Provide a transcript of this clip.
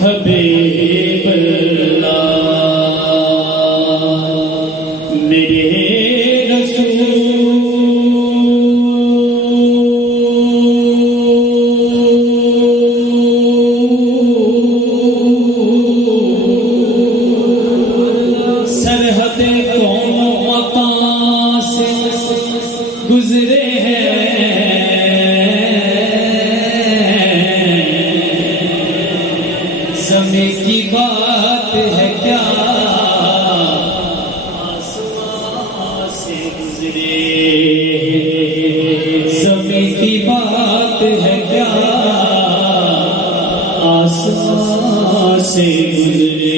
हबीबुल्लाह मेरे सरहद कौन मकां से गुजरे हैं समय की बात है क्या आसमां से गुजरे समय की बात है क्या आसमां से गुजरे